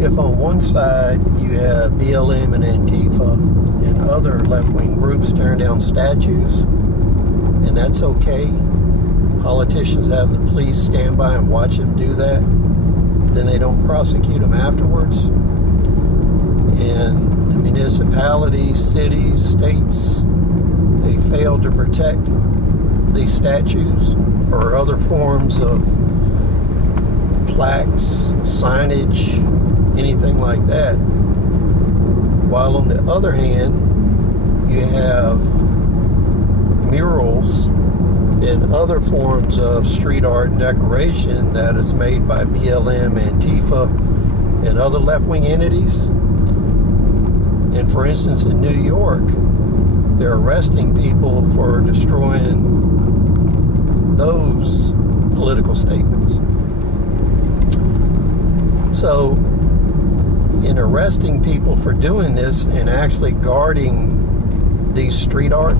if on one side you have BLM and Antifa and other left-wing groups tearing down statues, and that's okay, politicians have the police stand by and watch them do that, then they don't prosecute them afterwards. And the municipalities, cities, states, they fail to protect these statues or other forms of plaques, signage, anything like that. While on the other hand, you have murals and other forms of street art and decoration that is made by BLM, Antifa, and other left-wing entities. And for instance, in New York, they're arresting people for destroying those political statements. So, in arresting people for doing this and actually guarding these street art,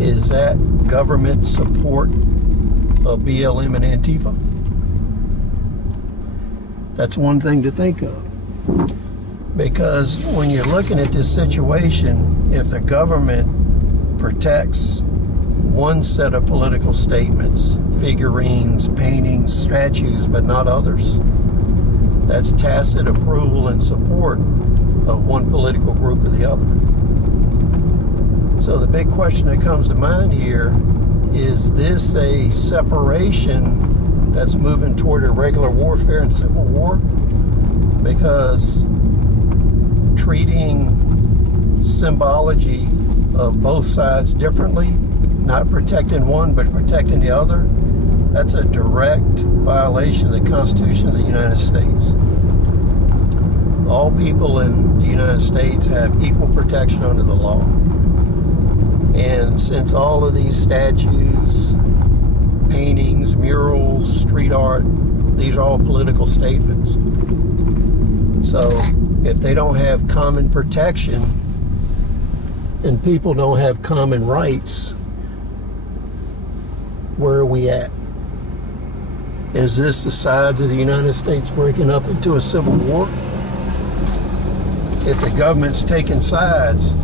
is that government support of BLM and Antifa? That's one thing to think of. Because when you're looking at this situation, if the government protects one set of political statements, figurines, paintings, statues, but not others, that's tacit approval and support of one political group or the other. So the big question that comes to mind here, is this a separation that's moving toward irregular warfare and civil war? Because treating symbology of both sides differently, not protecting one but protecting the other, that's a direct violation of the Constitution of the United States. All people in the United States have equal protection under the law. And since all of these statues, paintings, murals, street art, these are all political statements. So if they don't have common protection and people don't have common rights, where are we at? Is this the sides of the United States breaking up into a civil war? If the government's taking sides,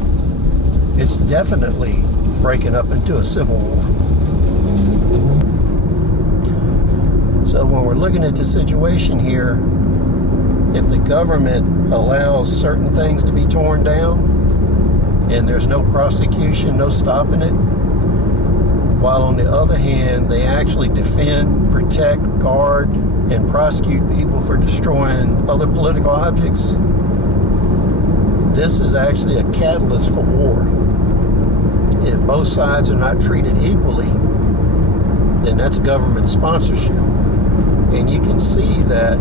it's definitely breaking up into a civil war. So when we're looking at the situation here, if the government allows certain things to be torn down and there's no prosecution, no stopping it, while on the other hand, they actually defend, protect, guard, and prosecute people for destroying other political objects, this is actually a catalyst for war. If both sides are not treated equally, then that's government sponsorship. And you can see that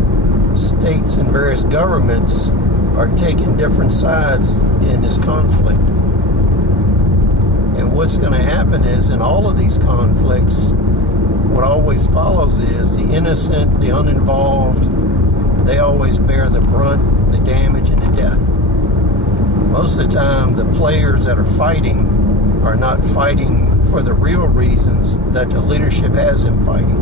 states and various governments are taking different sides in this conflict. And what's going to happen is, in all of these conflicts, what always follows is the innocent, the uninvolved, they always bear the brunt, the damage, and the death. Most of the time, the players that are fighting are not fighting for the real reasons that the leadership has them fighting.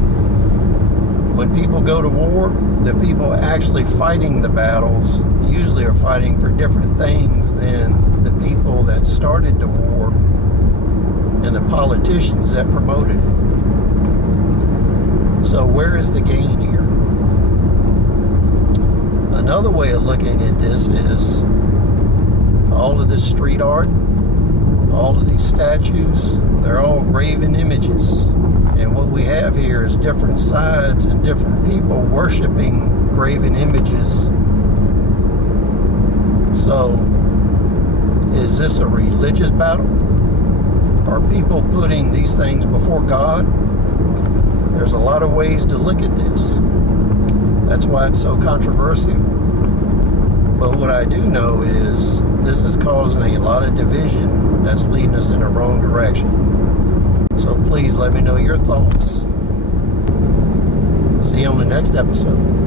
When people go to war, the people actually fighting the battles usually are fighting for different things than the people that started the war and the politicians that promoted it. So where is the gain here? Another way of looking at this is all of this street art, all of these statues, they're all graven images. And what we have here is different sides and different people worshiping graven images. So, is this a religious battle? Are people putting these things before God? There's a lot of ways to look at this. That's why it's so controversial. But what I do know is this is causing a lot of division that's leading us in the wrong direction. So please let me know your thoughts. See you on the next episode.